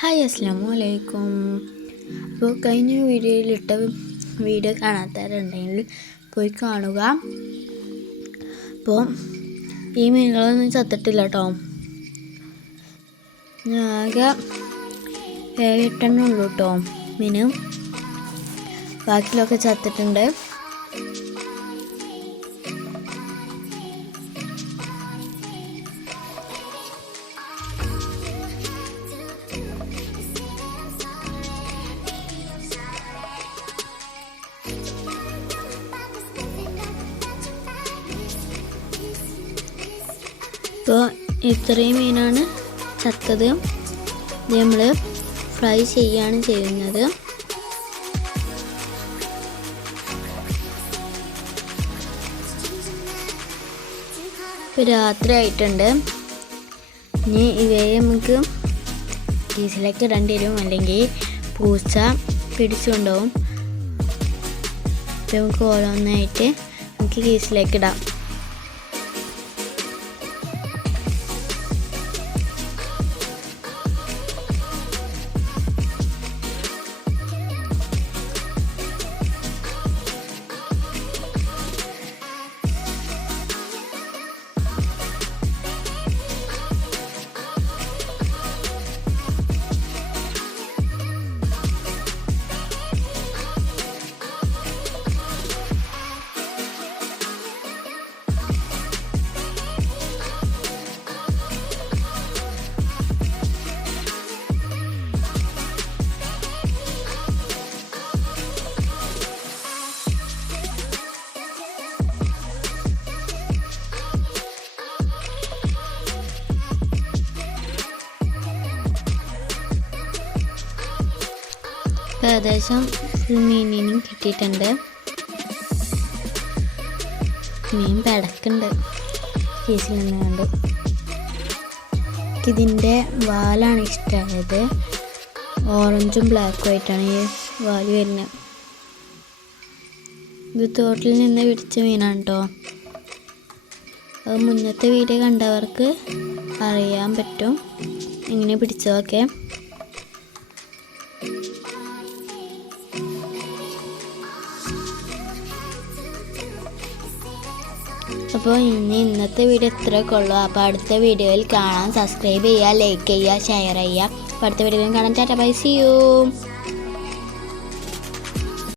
Hi അസ്സാം വലൈക്കും അപ്പോൾ കഴിഞ്ഞ വീഡിയോയിലിട്ട വീഡിയോ കാണാത്തവരുണ്ടെങ്കിൽ പോയി കാണുക. അപ്പോൾ ഈ മീനുകളൊന്നും ചത്തിട്ടില്ല കേട്ടോ. ആകെ ഏഴെട്ടെണ്ണുള്ളൂ കേട്ടോ മീന് ബാക്കിലൊക്കെ ചത്തിട്ടുണ്ട്. ഇപ്പോൾ ഇത്രയും മീനാണ് ചത്തത്. ഇത് നമ്മൾ ഫ്രൈ ചെയ്യാണ് ചെയ്യുന്നത്. ഇപ്പോൾ രാത്രി ആയിട്ടുണ്ട്. ഇനി ഇവയെ നമുക്ക് ഗീസിലേക്ക് ഇടേണ്ടി വരും. അല്ലെങ്കിൽ പൂച്ച പിടിച്ചുകൊണ്ടാവും കൊണ്ടുപോകും ഇപ്പം നമുക്ക് ഓരോന്നായിട്ട് നമുക്ക് ഗീസിലേക്ക് ഇടാം. ഇപ്പം ഏകദേശം മീനിനും കിട്ടിയിട്ടുണ്ട്. മീൻ പിടക്കുണ്ട് കേസിൽ നിന്ന് ഇതിന്റെ വാലാണ് ഇഷ്ടമായത് ഓറഞ്ചും ബ്ലാക്കും ആയിട്ടാണ് ഈ വാൽ വരുന്നത്. ഇത് തോട്ടിൽ നിന്ന് പിടിച്ച മീനാണ് കേട്ടോ അത് മുന്നത്തെ വീഡിയോ കണ്ടവർക്ക് അറിയാൻ പറ്റും. എങ്ങനെ പിടിച്ചതൊക്കെ. അപ്പോൾ ഇനി ഇന്നത്തെ വീഡിയോ ഇത്രയൊക്കെ ഉള്ളൂ. അപ്പോൾ അടുത്ത വീഡിയോയിൽ കാണാം. സബ്സ്ക്രൈബ് ചെയ്യുക ലൈക്ക് ചെയ്യുക ഷെയർ ചെയ്യുക. അപ്പോൾ അടുത്ത വീഡിയോയിൽ കാണാൻ ടാറ്റ ബൈ സി യു